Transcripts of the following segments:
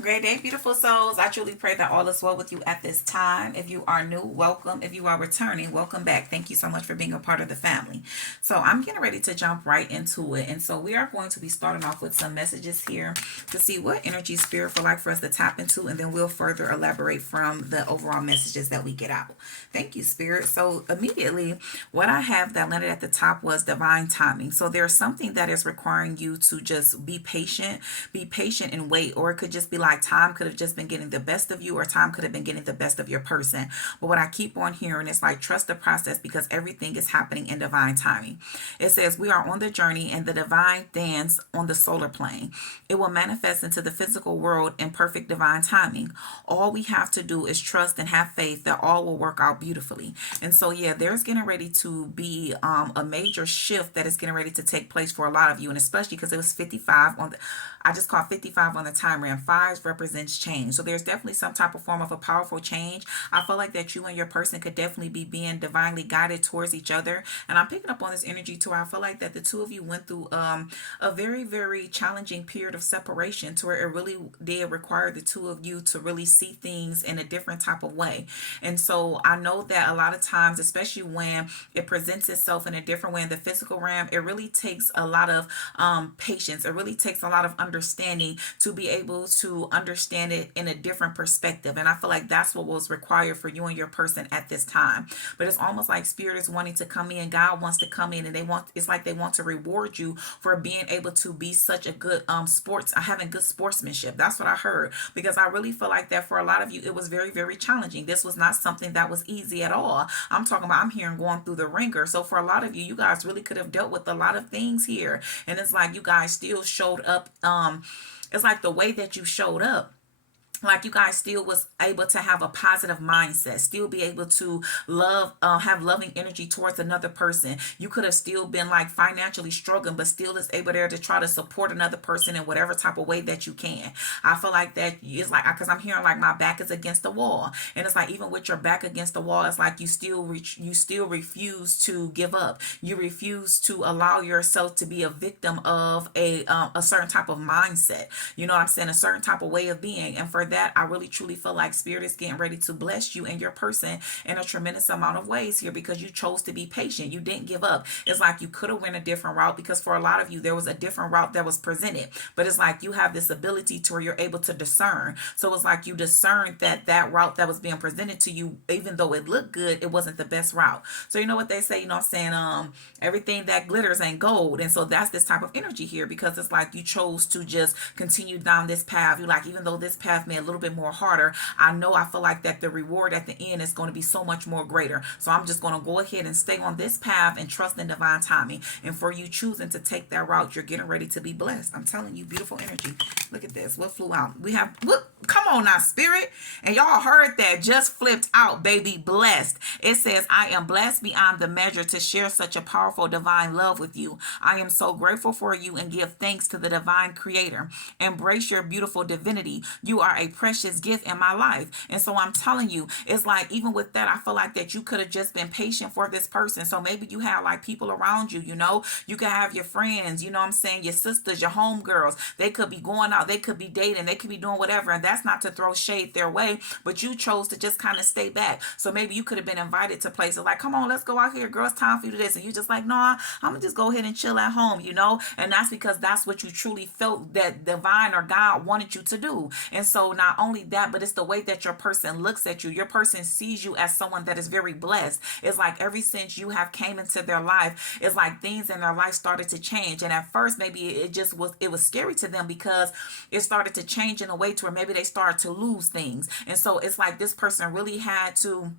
Great day, beautiful souls. I truly pray that all is well with you at this time. If you are new, welcome. If you are returning, welcome back. Thank you so much for being a part of the family. So I'm getting ready to jump right into it. And so we are going to be starting off with some messages here to see what energy spirit would like for us to tap into, and then we'll further elaborate from the overall messages that we get out. Thank you, spirit. So immediately, what I have that landed at the top was divine timing. So there's something that is requiring you to just be patient and wait, or it could just be like time could have just been getting the best of you, or time could have been getting the best of your person. But what I keep on hearing is like trust the process, because everything is happening in divine timing. It says we are on the journey and the divine dance on the solar plane. It will manifest into the physical world in perfect divine timing. All we have to do is trust and have faith that all will work out beautifully. And so yeah, there's getting ready to be a major shift that is getting ready to take place for a lot of you, and especially because it was 55 on the, I just called 55 on the time ram. Fives represents change. So there's definitely some type of form of a powerful change. I feel like that you and your person could definitely be being divinely guided towards each other. And I'm picking up on this energy too. I feel like that the two of you went through a very, very challenging period of separation, to where it really did require the two of you to really see things in a different type of way. And so I know that a lot of times, especially when it presents itself in a different way in the physical realm, it really takes a lot of patience. It really takes a lot of understanding to be able to understand it in a different perspective. And I feel like that's what was required for you and your person at this time. But it's almost like spirit is wanting to come in. God wants to come in, and it's like they want to reward you for being able to be such a good sports having good sportsmanship. That's what I heard, because I really feel like that for a lot of you it was very, very challenging. This was not something that was easy at all. I'm hearing going through the ringer. So for a lot of you, you guys really could have dealt with a lot of things here, and it's like you guys still showed up. It's like the way that you showed up, like you guys still was able to have a positive mindset, still be able to love, have loving energy towards another person. You could have still been like financially struggling, but still is able there to try to support another person in whatever type of way that you can. I feel like that is like, because I'm hearing like my back is against the wall, and it's like even with your back against the wall, it's like you still refuse to give up. You refuse to allow yourself to be a victim of a certain type of mindset. You know what I'm saying? A certain type of way of being, and for that, I really truly feel like spirit is getting ready to bless you and your person in a tremendous amount of ways here, because you chose to be patient. You didn't give up. It's like you could have went a different route, because for a lot of you there was a different route that was presented, but it's like you have this ability to where you're able to discern. So it's like you discerned that that route that was being presented to you, even though it looked good, it wasn't the best route. So you know what they say, you know what I'm saying, everything that glitters ain't gold. And so that's this type of energy here, because it's like you chose to just continue down this path. You like, even though this path may a little bit more harder, I feel like that the reward at the end is going to be so much more greater. So I'm just going to go ahead and stay on this path and trust in divine timing. And for you choosing to take that route, you're getting ready to be blessed. I'm telling you, beautiful energy. Look at this. What flew out? We have, what? Come on now, spirit. And y'all heard that just flipped out, baby. Blessed. It says, I am blessed beyond the measure to share such a powerful divine love with you. I am so grateful for you and give thanks to the divine creator. Embrace your beautiful divinity. You are a precious gift in my life. And so I'm telling you, it's like, even with that, I feel like that you could have just been patient for this person. So maybe you have like people around you, you know, you can have your friends, you know what I'm saying, your sisters, your homegirls. They could be going out, they could be dating, they could be doing whatever. And that's not to throw shade their way, but you chose to just kind of stay back. So maybe you could have been invited to places like, come on, let's go out here, girl, it's time for you to this. And you just like, no, I'm gonna just go ahead and chill at home, you know? And that's because that's what you truly felt that divine or God wanted you to do. And so not only that, but it's the way that your person looks at you. Your person sees you as someone that is very blessed. It's like ever since you have came into their life, it's like things in their life started to change. And at first, maybe it was scary to them, because it started to change in a way to where maybe they started to lose things. And so it's like this person really had to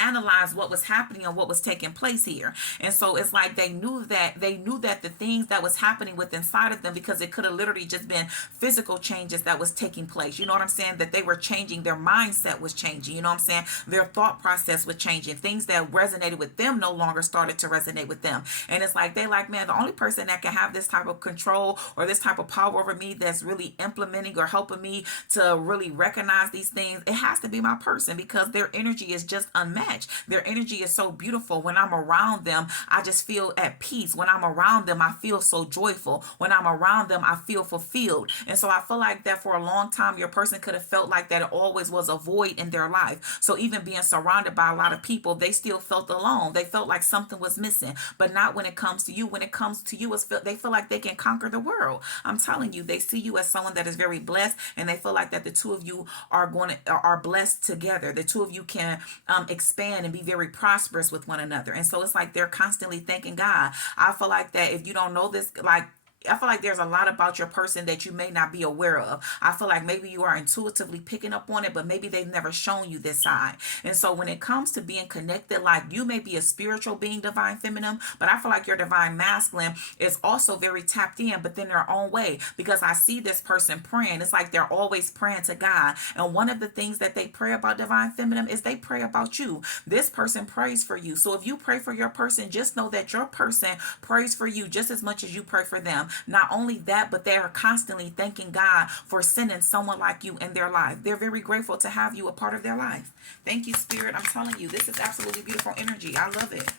analyze what was happening and what was taking place here. And so it's like they knew that the things that was happening with inside of them, because it could have literally just been physical changes that was taking place. You know what I'm saying? That they were changing, their mindset was changing. You know what I'm saying? Their thought process was changing. Things that resonated with them no longer started to resonate with them. And it's like they like, man, the only person that can have this type of control or this type of power over me, that's really implementing or helping me to really recognize these things, it has to be my person, because their energy is just unmatched. match. Their energy is so beautiful. When I'm around them, I just feel at peace. When I'm around them, I feel so joyful. When I'm around them, I feel fulfilled. And so I feel like that for a long time, your person could have felt like that it always was a void in their life. So even being surrounded by a lot of people, they still felt alone. They felt like something was missing, but not when it comes to you. When it comes to you, they feel like they can conquer the world. I'm telling you, they see you as someone that is very blessed, and they feel like that the two of you are blessed together. The two of you can expand and be very prosperous with one another. And so it's like they're constantly thanking God. I feel like that if you don't know this, like, I feel like there's a lot about your person that you may not be aware of. I feel like maybe you are intuitively picking up on it, but maybe they've never shown you this side. And so when it comes to being connected, like, you may be a spiritual being, divine feminine, but I feel like your divine masculine is also very tapped in, but in their own way, because I see this person praying. It's like they're always praying to God. And one of the things that they pray about, divine feminine, is they pray about you. This person prays for you. So if you pray for your person, just know that your person prays for you just as much as you pray for them. Not only that, but they are constantly thanking God for sending someone like you in their life. They're very grateful to have you a part of their life. Thank you, Spirit. I'm telling you, this is absolutely beautiful energy. I love it.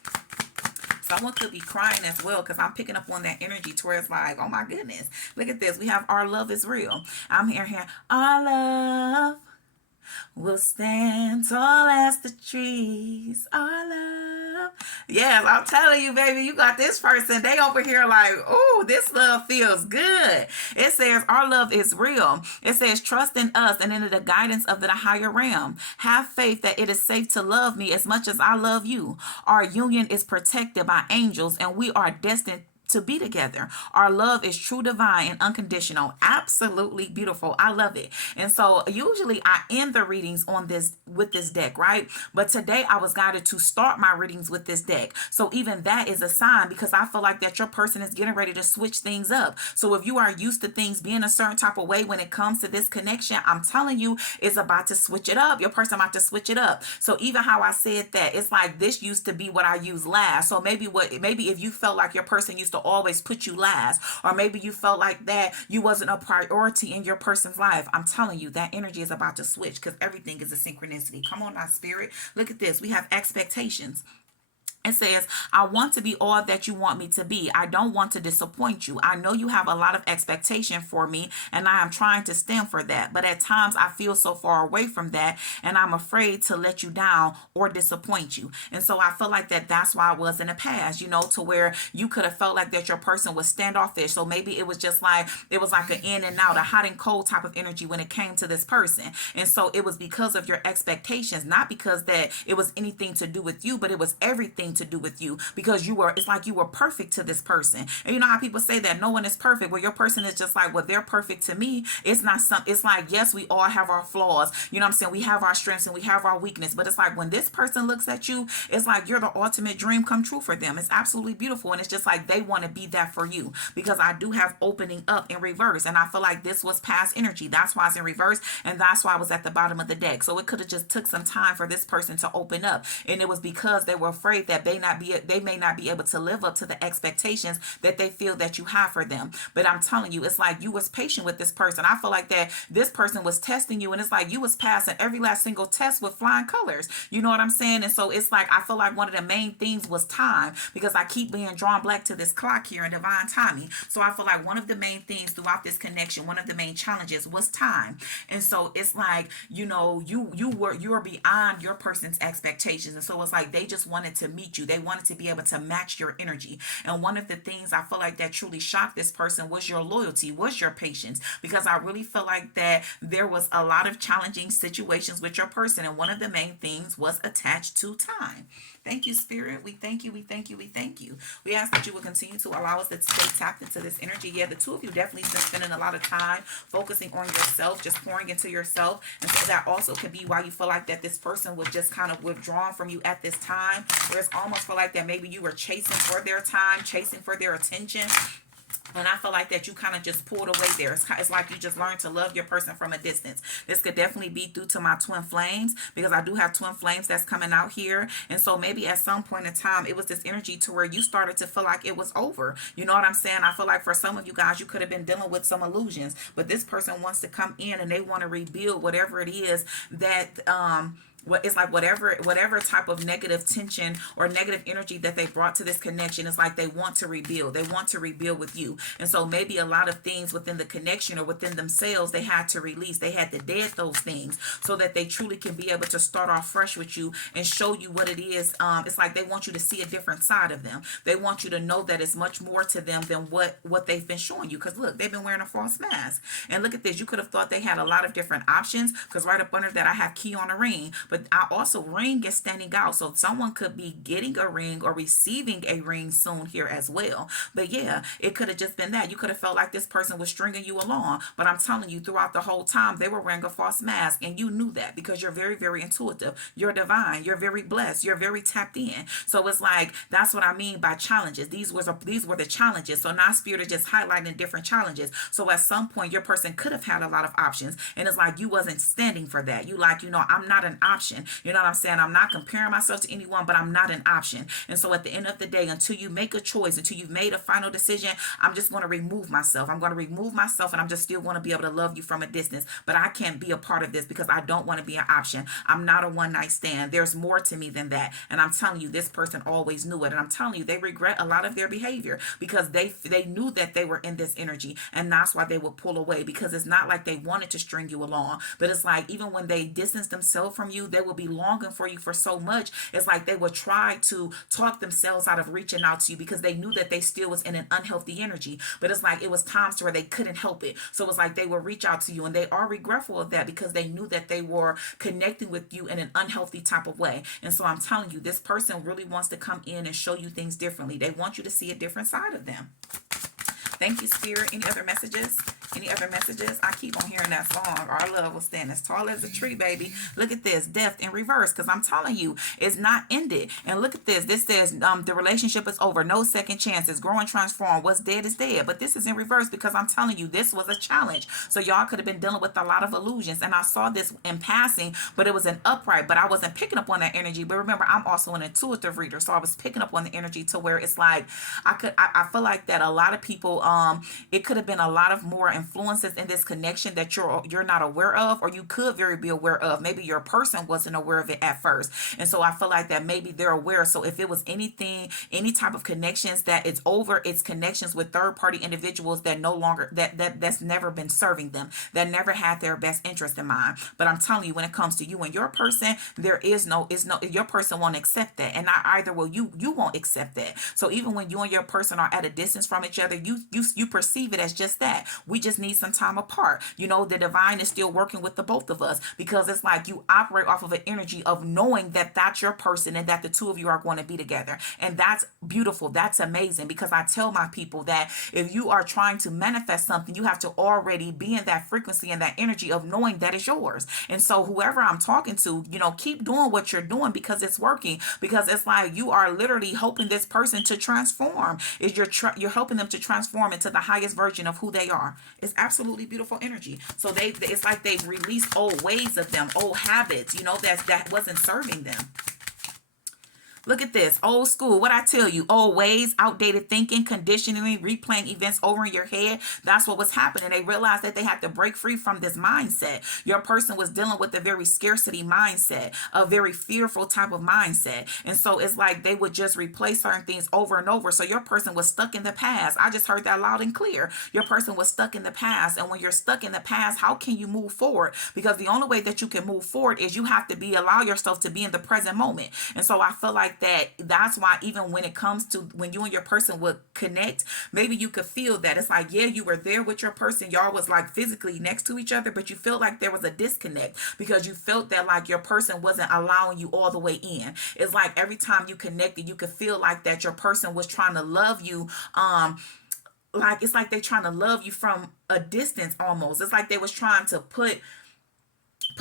Someone could be crying as well, because I'm picking up on that energy to where it's like, oh my goodness, look at this. We have our love is real. I'm here. Our love will stand tall as the trees. Our love. Yes, I'm telling you, baby, you got this person. They over here like, oh, this love feels good. It says our love is real. It says trust in us and in the guidance of the higher realm. Have faith that it is safe to love me as much as I love you. Our union is protected by angels, and we are destined to be together. Our love is true, divine, and unconditional. Absolutely beautiful. I love it. And so usually I end the readings on this with this deck, right? But today I was guided to start my readings with this deck. So even that is a sign, because I feel like that your person is getting ready to switch things up. So if you are used to things being a certain type of way when it comes to this connection, I'm telling you, it's about to switch it up. Your person about to switch it up. So even how I said that, it's like this used to be what I used last. So maybe if you felt like your person used to always put you last, or maybe you felt like that you wasn't a priority in your person's life, I'm telling you that energy is about to switch, because everything is a synchronicity. Come on now, Spirit. Look at this. We have expectations. It says, I want to be all that you want me to be. I don't want to disappoint you. I know you have a lot of expectation for me, and I am trying to stand for that. But at times I feel so far away from that, and I'm afraid to let you down or disappoint you. And so I feel like that's why I was in the past, to where you could have felt like that your person was standoffish. So maybe it was just like, it was like an in and out, a hot and cold type of energy when it came to this person. And so it was because of your expectations, not because that it was anything to do with you, but it was everything to do with you, because it's like you were perfect to this person. And you know how people say that no one is perfect? Well, your person is just like, well, they're perfect to me. It's not something. It's like, yes, we all have our flaws. You know what I'm saying? We have our strengths and we have our weakness, but it's like when this person looks at you, it's like you're the ultimate dream come true for them. It's absolutely beautiful. And it's just like they want to be that for you, because I do have opening up in reverse. And I feel like this was past energy. That's why it's in reverse. And that's why I was at the bottom of the deck. So it could have just took some time for this person to open up. And it was because they were afraid that they may not be able to live up to the expectations that they feel that you have for them. But I'm telling you, it's like you was patient with this person. I feel like that this person was testing you, and it's like you was passing every last single test with flying colors. You know what I'm saying? And so it's like I feel like one of the main things was time, because I keep being drawn back to this clock here in divine timing. So I feel like one of the main things throughout this connection, one of the main challenges was time. And so it's like, you're beyond your person's expectations. And so it's like they just wanted to meet you. They wanted to be able to match your energy. And one of the things I feel like that truly shocked this person was your loyalty, was your patience, because I really feel like that there was a lot of challenging situations with your person, and one of the main things was attached to time. Thank you, Spirit. We thank you. We thank you. We thank you. We ask that you will continue to allow us to stay tapped into this energy. Yeah, the two of you definitely been spending a lot of time focusing on yourself, just pouring into yourself. And so that also could be why you feel like that this person was just kind of withdrawn from you at this time, where it's almost feel like that maybe you were chasing for their time, chasing for their attention. And I feel like that you kind of just pulled away there. It's like you just learned to love your person from a distance. This could definitely be due to my twin flames, because I do have twin flames that's coming out here. And so maybe at some point in time, it was this energy to where you started to feel like it was over. You know what I'm saying? I feel like for some of you guys, you could have been dealing with some illusions, but this person wants to come in and they want to rebuild whatever it is that what it's like whatever type of negative tension or negative energy that they brought to this connection, it's like they want to rebuild. They want to rebuild with you. And so maybe a lot of things within the connection or within themselves, they had to release. They had to dead those things so that they truly can be able to start off fresh with you and show you what it is. It's like they want you to see a different side of them. They want you to know that it's much more to them than what they've been showing you. Because look, they've been wearing a false mask. And look at this. You could have thought they had a lot of different options, because right up under that I have key on a ring. But I also, ring is standing out. So someone could be getting a ring or receiving a ring soon here as well. But yeah, it could have just been that. You could have felt like this person was stringing you along. But I'm telling you, throughout the whole time, they were wearing a false mask. And you knew that because you're very, very intuitive. You're divine. You're very blessed. You're very tapped in. So it's like, that's what I mean by challenges. These were the challenges. So now Spirit is just highlighting different challenges. So at some point, your person could have had a lot of options. And it's like, you wasn't standing for that. You like, I'm not an option. You know what I'm saying? I'm not comparing myself to anyone, but I'm not an option. And so at the end of the day, until you make a choice, until you've made a final decision, I'm just going to remove myself. I'm going to remove myself, and I'm just still going to be able to love you from a distance. But I can't be a part of this because I don't want to be an option. I'm not a one night stand. There's more to me than that. And I'm telling you, this person always knew it. And I'm telling you, they regret a lot of their behavior because they knew that they were in this energy. And that's why they would pull away, because it's not like they wanted to string you along. But it's like, even when they distance themselves from you, they will be longing for you for so much. It's like they would try to talk themselves out of reaching out to you because they knew that they still was in an unhealthy energy. But it's like, it was times where they couldn't help it. So it's like they would reach out to you, and they are regretful of that because they knew that they were connecting with you in an unhealthy type of way. And so I'm telling you, this person really wants to come in and show you things differently. They want you to see a different side of them. Thank you, Spirit. Any other messages? Any other messages? I keep on hearing that song. Our love will stand as tall as a tree, baby. Look at this. Death in reverse. Because I'm telling you, it's not ended. And look at this. This says the relationship is over. No second chances. Grow and transform. What's dead is dead. But this is in reverse because I'm telling you, this was a challenge. So y'all could have been dealing with a lot of illusions. And I saw this in passing, but it was an upright. But I wasn't picking up on that energy. But remember, I'm also an intuitive reader. So I was picking up on the energy to where it's like, I feel like that a lot of people, it could have been a lot of more influences in this connection that you're not aware of, or you could very be aware of. Maybe your person wasn't aware of it at first. And so I feel like that maybe they're aware. So if it was anything, any type of connections that it's over, it's connections with third party individuals that no longer, that's never been serving them, that never had their best interest in mind. But I'm telling you, when it comes to you and your person, your person won't accept that. And not either will you won't accept that. So even when you and your person are at a distance from each other, you perceive it as just that. We just need some time apart. The divine is still working with the both of us, because it's like you operate off of an energy of knowing that that's your person and that the two of you are going to be together. And that's beautiful. That's amazing, because I tell my people that if you are trying to manifest something, you have to already be in that frequency and that energy of knowing that it's yours. And so whoever I'm talking to, keep doing what you're doing because it's working, because it's like you are literally helping this person to transform. You're helping them to transform into the highest version of who they are. It's absolutely beautiful energy. So it's like they've released old ways of them, old habits, that wasn't serving them. Look at this. Old school. What I tell you, old ways, outdated thinking, conditioning, replaying events over in your head. That's what was happening. They realized that they had to break free from this mindset. Your person was dealing with a very scarcity mindset, a very fearful type of mindset. And so it's like they would just replay certain things over and over. So your person was stuck in the past. I just heard that loud and clear. Your person was stuck in the past. And when you're stuck in the past, how can you move forward? Because the only way that you can move forward is you have to allow yourself to be in the present moment. And so I feel like that's why even when it comes to when you and your person would connect, maybe you could feel that it's like, yeah, you were there with your person, y'all was like physically next to each other, but you felt like there was a disconnect because you felt that like your person wasn't allowing you all the way in. It's like every time you connected, you could feel like that your person was trying to love you, like it's like they trying to love you from a distance almost. It's like they was trying to put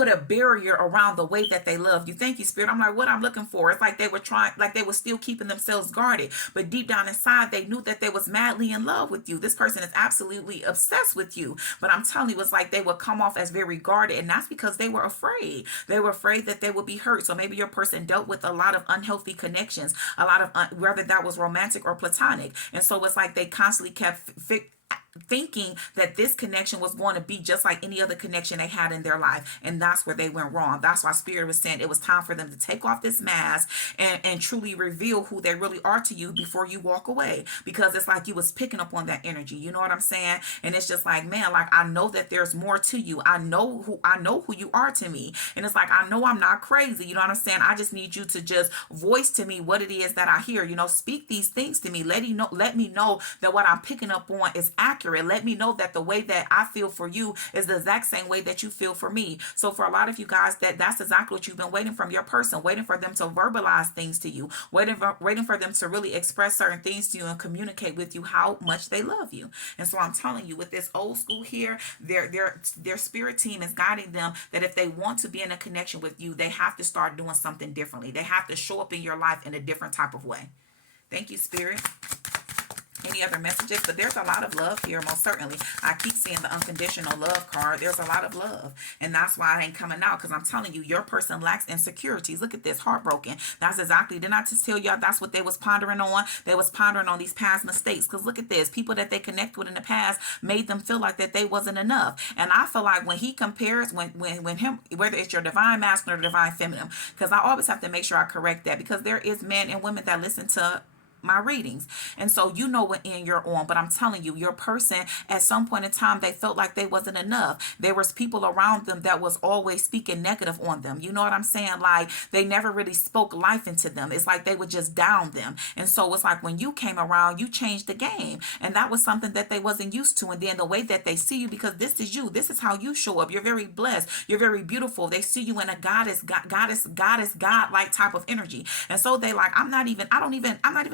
a barrier around the way that they love you. Thank you, Spirit. I'm like, what I'm looking for. It's like they were still keeping themselves guarded. But deep down inside, they knew that they was madly in love with you. This person is absolutely obsessed with you. But I'm telling you, it's like they would come off as very guarded. And that's because they were afraid. They were afraid that they would be hurt. So maybe your person dealt with a lot of unhealthy connections, a lot of, whether that was romantic or platonic. And so it's like they constantly kept thinking that this connection was going to be just like any other connection they had in their life. And that's where they went wrong. That's why Spirit was saying it was time for them to take off this mask and truly reveal who they really are to you before you walk away. Because it's like you was picking up on that energy. You know what I'm saying? And it's just like, man, like I know that there's more to you. I know who you are to me. And it's like, I know I'm not crazy. You know what I'm saying? I just need you to just voice to me what it is that I hear. Speak these things to me. Let me know that what I'm picking up on is accurate. Let me know that the way that I feel for you is the exact same way that you feel for me. So for a lot of you guys, that's exactly what you've been waiting from your person, waiting for them to verbalize things to you, waiting for them to really express certain things to you and communicate with you how much they love you. And so I'm telling you, with this old school here, their spirit team is guiding them that if they want to be in a connection with you, they have to start doing something differently. They have to show up in your life in a different type of way. Thank you, Spirit. Any other messages? But there's a lot of love here, most certainly. I keep seeing the unconditional love card. There's a lot of love. And that's why it ain't coming out, because I'm telling you, your person lacks insecurities. Look at this, heartbroken. That's exactly, didn't I just tell y'all that's what they was pondering on? They was pondering on these past mistakes. Because look at this, people that they connect with in the past made them feel like that they wasn't enough. And I feel like when he compares, when him, whether it's your divine masculine or divine feminine, because I always have to make sure I correct that, because there is men and women that listen to my readings, and so you know what end you're on. But I'm telling you, your person at some point in time, they felt like they wasn't enough. There was people around them that was always speaking negative on them. You know what I'm saying? Like they never really spoke life into them. It's like they would just down them. And so it's like when you came around, you changed the game, and that was something that they wasn't used to. And then the way that they see you, because this is you, this is how you show up. You're very blessed, you're very beautiful. They see you in a God like type of energy. And so they like, I'm not even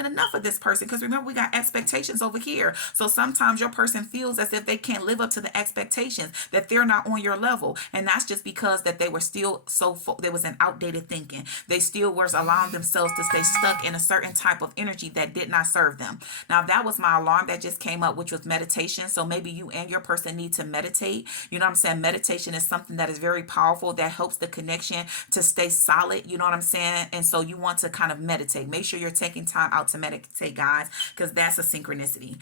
enough for this person, because remember, we got expectations over here. So sometimes your person feels as if they can't live up to the expectations, that they're not on your level. And that's just because that they were still there was an outdated thinking. They still was allowing themselves to stay stuck in a certain type of energy that did not serve them. Now that was my alarm that just came up, which was meditation. So maybe you and your person need to meditate. You know what I'm saying? Meditation is something that is very powerful, that helps the connection to stay solid. You know what I'm saying? And so you want to kind of meditate. Make sure you're taking time out to meditate, guys, because that's a synchronicity.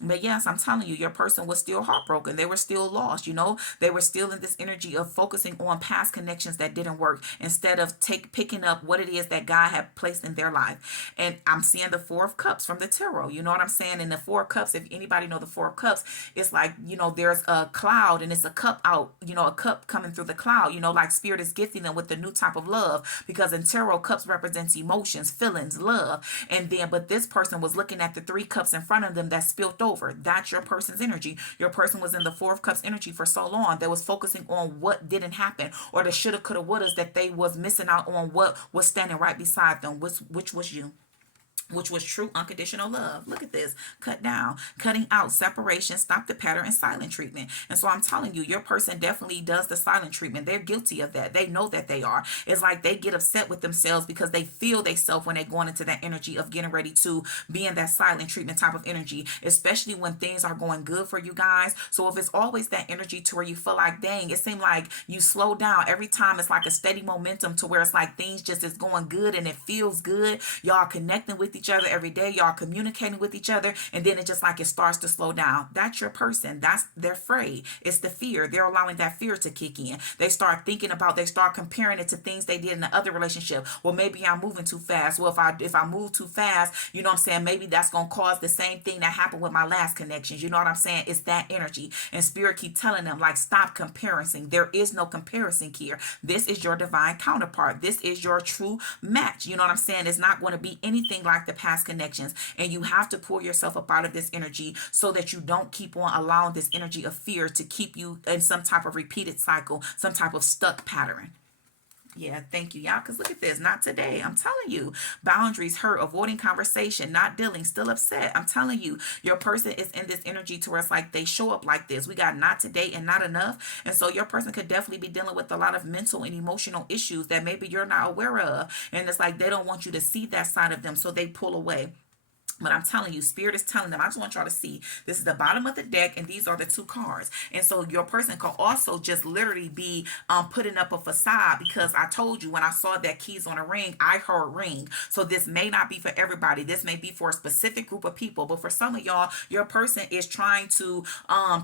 But yes, I'm telling you, your person was still heartbroken. They were still lost. They were still in this energy of focusing on past connections that didn't work, instead of picking up what it is that God had placed in their life. And I'm seeing the Four of Cups from the tarot. You know what I'm saying? And the Four of Cups, if anybody know the Four of Cups, it's like, there's a cloud and it's a cup out, a cup coming through the cloud, like Spirit is gifting them with the new type of love, because in tarot, cups represents emotions, feelings, love. And then, but this person was looking at the three cups in front of them that spilled over. That's your person's energy. Your person was in the Four of Cups energy for so long. They was focusing on what didn't happen, or the shoulda, coulda, wouldas, that they was missing out on what was standing right beside them, which was you, which was true unconditional love. Look at this. Cut down, cutting out, separation, stop the pattern, and silent treatment. And so I'm telling you, your person definitely does the silent treatment. They're guilty of that. They know that they are. It's like they get upset with themselves because they feel themselves when they're going into that energy of getting ready to be in that silent treatment type of energy, especially when things are going good for you guys. So if it's always that energy to where you feel like, dang, it seems like you slow down every time. It's like a steady momentum to where it's like things just is going good and it feels good. Y'all connecting with each other every day, y'all communicating with each other, and then it just like it starts to slow down. That's your person. They're afraid. It's the fear. They're allowing that fear to kick in. They start comparing it to things they did in the other relationship. Well, maybe I'm moving too fast. Well, if I move too fast, you know what I'm saying, maybe that's gonna cause the same thing that happened with my last connections. You know what I'm saying? It's that energy. And Spirit keep telling them, like, stop comparing. There is no comparison here. This is your divine counterpart. This is your true match. You know what I'm saying? It's not going to be anything like the past connections, and you have to pull yourself up out of this energy so that you don't keep on allowing this energy of fear to keep you in some type of repeated cycle, some type of stuck pattern. Yeah, thank you, y'all, because look at this. Not today. I'm telling you. Boundaries, hurt, avoiding conversation, not dealing, still upset. I'm telling you, your person is in this energy to where it's like they show up like this. We got not today and not enough. And so your person could definitely be dealing with a lot of mental and emotional issues that maybe you're not aware of. And it's like they don't want you to see that side of them, so they pull away. But I'm telling you, Spirit is telling them, I just want y'all to see, this is the bottom of the deck, and these are the two cards. And so your person could also just literally be putting up a facade, because I told you when I saw that keys on a ring, I heard ring. So this may not be for everybody. This may be for a specific group of people. But for some of y'all, your person is trying to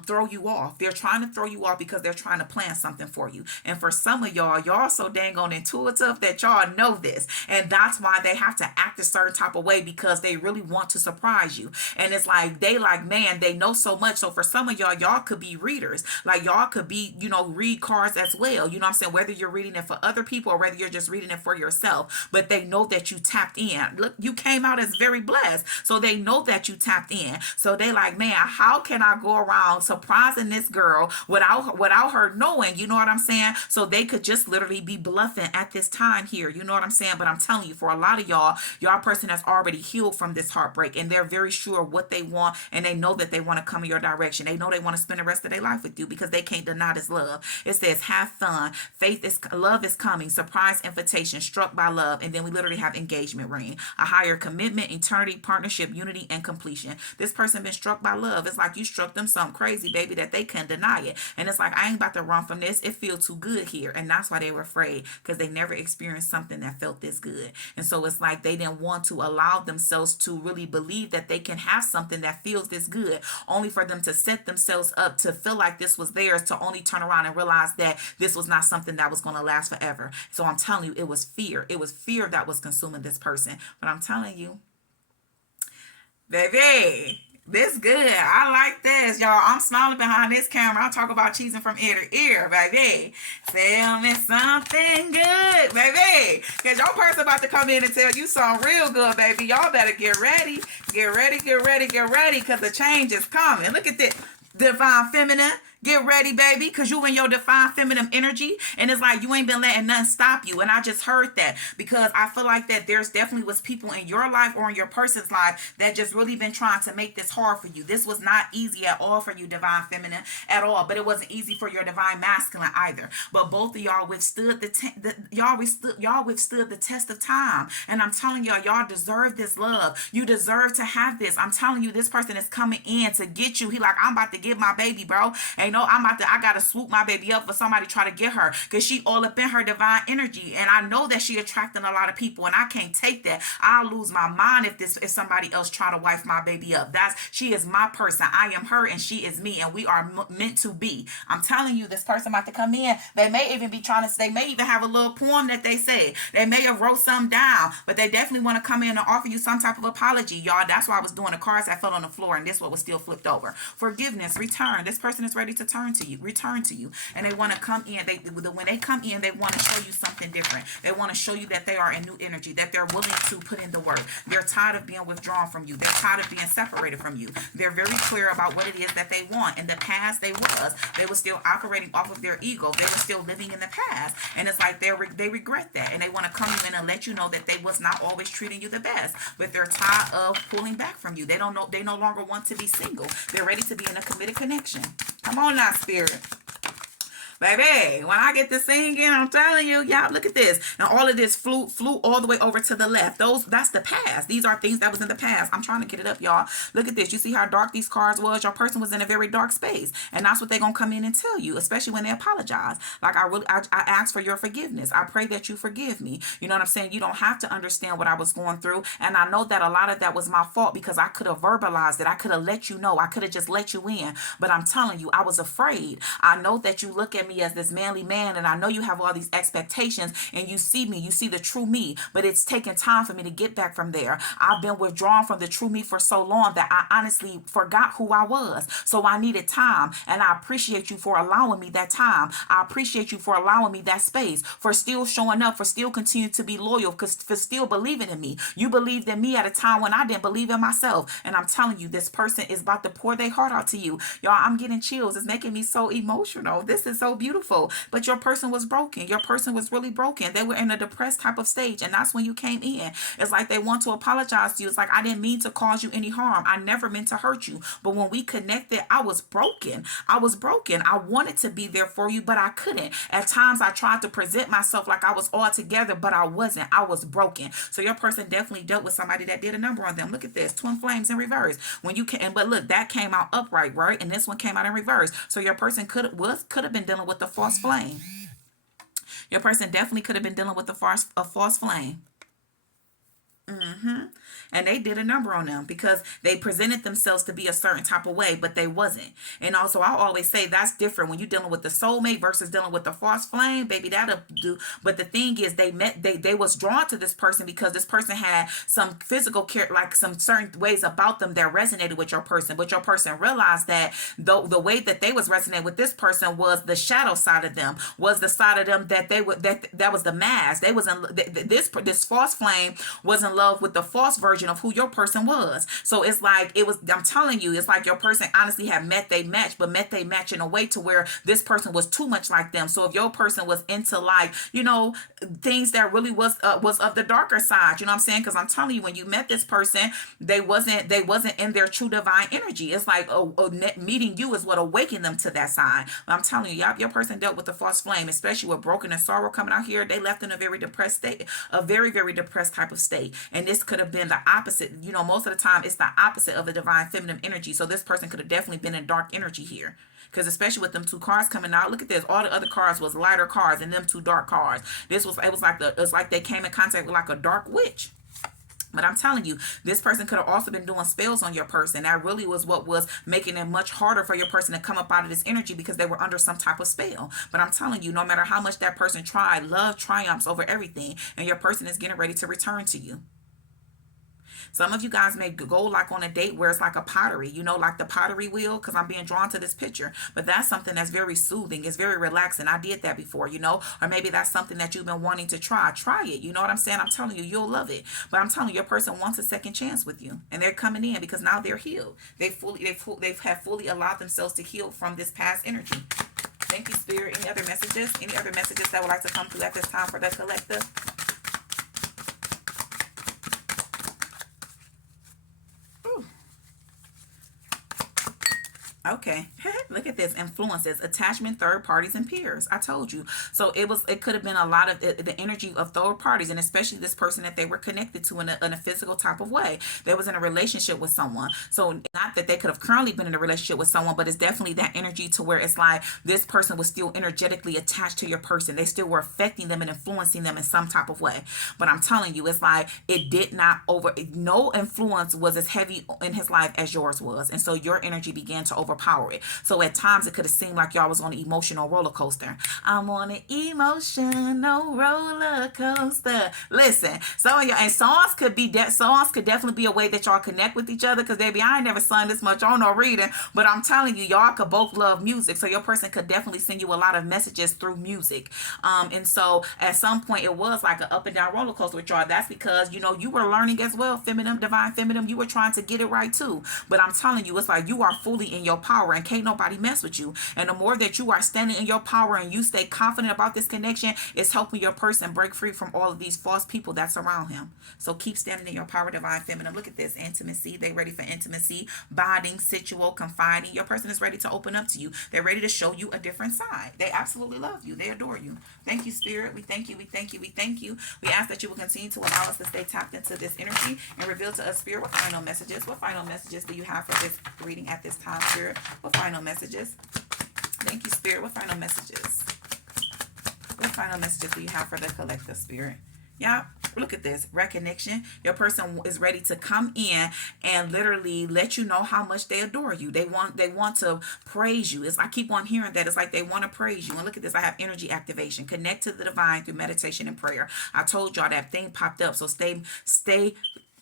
throw you off. They're trying to throw you off because they're trying to plan something for you. And for some of y'all so dang on intuitive that y'all know this. And that's why they have to act a certain type of way, because they really want to surprise you. And it's like they like, man, they know so much. So for some of y'all could be readers. Like y'all could be, read cards as well. You know what I'm saying? Whether you're reading it for other people or whether you're just reading it for yourself. But they know that you tapped in. Look, you came out as very blessed. So they know that you tapped in. So they like, man, how can I go around surprising this girl without her knowing? You know what I'm saying? So they could just literally be bluffing at this time here. You know what I'm saying? But I'm telling you, for a lot of y'all person has already healed from this heartbreak, and they're very sure what they want, and they know that they want to come in your direction. They know they want to spend the rest of their life with you, because they can't deny this love. It says, have fun, love is coming, surprise invitation, struck by love. And then we literally have engagement ring, a higher commitment, eternity, partnership, unity, and completion. This person been struck by love. It's like you struck them something crazy, baby, that they can't deny it. And it's like, I ain't about to run from this. It feels too good here. And that's why they were afraid, because they never experienced something that felt this good. And so it's like they didn't want to allow themselves to really believe that they can have something that feels this good, only for them to set themselves up to feel like this was theirs, to only turn around and realize that this was not something that was going to last forever. So I'm telling you, it was fear. It was fear that was consuming this person. But I'm telling you, baby, this good. I like this, y'all. I'm smiling behind this camera. I'll talk about cheesing from ear to ear, baby. Tell me something good, baby. Because your person about to come in and tell you something real good, baby. Y'all better get ready. Get ready, get ready, get ready, because the change is coming. Look at this. Divine Feminine. Get ready, baby, because you in your divine feminine energy, and it's like you ain't been letting nothing stop you. And I just heard that, because I feel like that there's definitely was people in your life or in your person's life that just really been trying to make this hard for you. This was not easy at all for you, divine feminine, at all. But it wasn't easy for your divine masculine either. But both of y'all withstood y'all withstood the test of time. And I'm telling y'all deserve this love. You deserve to have this. I'm telling you, this person is coming in to get you. He like, I'm about to get my baby, bro. And I gotta swoop my baby up for somebody to try to get her, because she all up in her divine energy. And I know that she attracting a lot of people, and I can't take that. I'll lose my mind if somebody else try to wife my baby up. She is my person. I am her and she is me, and we are meant to be. I'm telling you, this person about to come in. They may even be they may even have a little poem that they say. They may have wrote something down, but they definitely want to come in and offer you some type of apology, y'all. That's why I was doing the cards that fell on the floor, and this one was still flipped over. Forgiveness, return. This person is ready to return to you, and they want to come in. When they come in, they want to show you something different. They want to show you that they are in new energy, that they're willing to put in the work. They're tired of being withdrawn from you. They're tired of being separated from you. They're very clear about what it is that they want. In the past, they were still operating off of their ego. They were still living in the past, and it's like they regret that, and they want to come in and let you know that they was not always treating you the best. But they're tired of pulling back from you. They no longer want to be single. They're ready to be in a committed connection. Come on now, Spirit. Baby, when I get to singing, I'm telling you, y'all, look at this. Now, all of this flew all the way over to the left. That's the past. These are things that was in the past. I'm trying to get it up, y'all. Look at this. You see how dark these cards was? Your person was in a very dark space. And that's what they're going to come in and tell you, especially when they apologize. Like, I ask for your forgiveness. I pray that you forgive me. You know what I'm saying? You don't have to understand what I was going through. And I know that a lot of that was my fault, because I could have verbalized it. I could have let you know. I could have just let you in. But I'm telling you, I was afraid. I know that you look at me as this manly man, and I know you have all these expectations, and you see me, you see the true me, but it's taken time for me to get back from there. I've been withdrawn from the true me for so long that I honestly forgot who I was. So I needed time, and I appreciate you for allowing me that time. I appreciate you for allowing me that space, for still showing up, for still continuing to be loyal, for still believing in me. You believed in me at a time when I didn't believe in myself. And I'm telling you, this person is about to pour their heart out to you. Y'all, I'm getting chills. It's making me so emotional. This is so beautiful, but your person was broken. Your person was really broken. They were in a depressed type of stage, and that's when you came in. It's like they want to apologize to you. It's like, I didn't mean to cause you any harm. I never meant to hurt you. But when we connected, I was broken. I was broken. I wanted to be there for you, but I couldn't. At times, I tried to present myself like I was all together, but I wasn't. I was broken. So your person definitely dealt with somebody that did a number on them. Look at this, twin flames in reverse. When you can, but look, that came out upright, right? And this one came out in reverse. So your person could have been dealing with the false flame. Your person definitely could have been dealing with a false flame. And they did a number on them because they presented themselves to be a certain type of way, but they wasn't. And also, I always say that's different when you're dealing with the soulmate versus dealing with the false flame, baby. That'll do. But the thing is, they was drawn to this person because this person had some physical care, like some certain ways about them that resonated with your person. But your person realized that the way that they was resonating with this person was the shadow side of them, was the side of them that they would that was the mask. They was in this false flame was in love with the false version of who your person was. So it's like I'm telling you, it's like your person honestly had met they match, but met they match in a way to where this person was too much like them. So if your person was into like, things that really was of the darker side, you know what I'm saying? Because I'm telling you, when you met this person, they wasn't in their true divine energy. It's like meeting you is what awakened them to that side. But I'm telling you, your person dealt with the false flame, especially with broken and sorrow coming out here. They left in a very depressed state, a very, very depressed type of state. And this could have been the opposite. Most of the time it's the opposite of the divine feminine energy. So this person could have definitely been in dark energy here. Because especially with them two cards coming out, look at this. All the other cards was lighter cards and them two dark cards. It was like they came in contact with like a dark witch. But I'm telling you, this person could have also been doing spells on your person. That really was what was making it much harder for your person to come up out of this energy because they were under some type of spell. But I'm telling you, no matter how much that person tried, love triumphs over everything. And your person is getting ready to return to you. Some of you guys may go like on a date where it's like a pottery, like the pottery wheel, because I'm being drawn to this picture. But that's something that's very soothing. It's very relaxing. I did that before, or maybe that's something that you've been wanting to try. Try it. You know what I'm saying? I'm telling you, you'll love it. But I'm telling you, your person wants a second chance with you, and they're coming in because now they're healed. They have fully allowed themselves to heal from this past energy. Thank you, Spirit. Any other messages? Any other messages that would like to come through at this time for the collective? Okay, look at this. Influences, attachment, third parties, and peers. I told you. So it could have been a lot of the energy of third parties, and especially this person that they were connected to in a physical type of way. They was in a relationship with someone. So not that they could have currently been in a relationship with someone, but it's definitely that energy to where it's like this person was still energetically attached to your person. They still were affecting them and influencing them in some type of way. But I'm telling you, it's like it did not no influence was as heavy in his life as yours was. And so your energy began to overpower it. So at times it could have seemed like y'all was on an emotional roller coaster. I'm on an emotional roller coaster. Listen, some of y'all, and songs could definitely be a way that y'all connect with each other, because baby, I ain't never sung this much on no reading, but I'm telling you, y'all could both love music. So your person could definitely send you a lot of messages through music. And so at some point it was like an up and down roller coaster with y'all. That's because you were learning as well, feminine, divine feminine. You were trying to get it right too. But I'm telling you, it's like you are fully in your power and can't nobody mess with you. And the more that you are standing in your power and you stay confident about this connection, it's helping your person break free from all of these false people that surround him. So keep standing in your power, divine feminine. Look at this. Intimacy. They ready for intimacy, bonding, sensual, confiding. Your person is ready to open up to you. They're ready to show you a different side. They absolutely love you. They adore you. Thank you, Spirit. We thank you. We thank you. We thank you. We ask that you will continue to allow us to stay tapped into this energy and reveal to us, Spirit, what final messages do you have for this reading at this time, Spirit? What final messages? Thank you, Spirit. What final messages? What final messages do you have for the collective, Spirit? Yeah, look at this. Recognition. Your person is ready to come in and literally let you know how much they adore you. They want to praise you. I keep on hearing that. It's like they want to praise you. And look at this. I have energy activation. Connect to the divine through meditation and prayer. I told y'all that thing popped up. So stay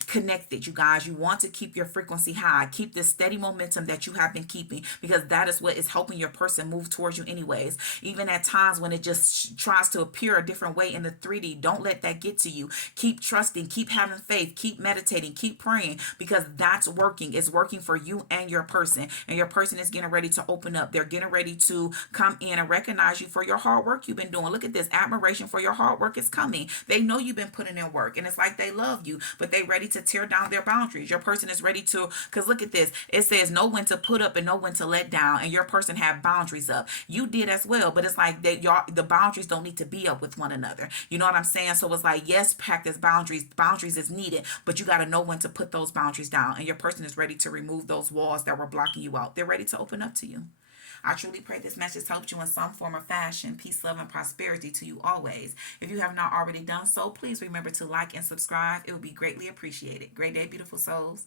connected, you guys. You want to keep your frequency high. Keep this steady momentum that you have been keeping, because that is what is helping your person move towards you anyways. Even at times when it just tries to appear a different way in the 3D, don't let that get to you. Keep trusting, keep having faith, keep meditating, keep praying, because that's working. It's working for you and your person. And your person is getting ready to open up. They're getting ready to come in and recognize you for your hard work you've been doing. Look at this. Admiration for your hard work is coming. They know you've been putting in work, and it's like they love you, but they ready to tear down their boundaries. Your person is ready to, because look at this. It says know when to put up and know when to let down, and your person have boundaries up. You did as well, but it's like that y'all, the boundaries don't need to be up with one another. You know what I'm saying? So it's like, yes, practice boundaries. Boundaries is needed, but you got to know when to put those boundaries down, and your person is ready to remove those walls that were blocking you out. They're ready to open up to you. I truly pray this message helped you in some form or fashion. Peace, love, and prosperity to you always. If you have not already done so, please remember to like and subscribe. It would be greatly appreciated. Great day, beautiful souls.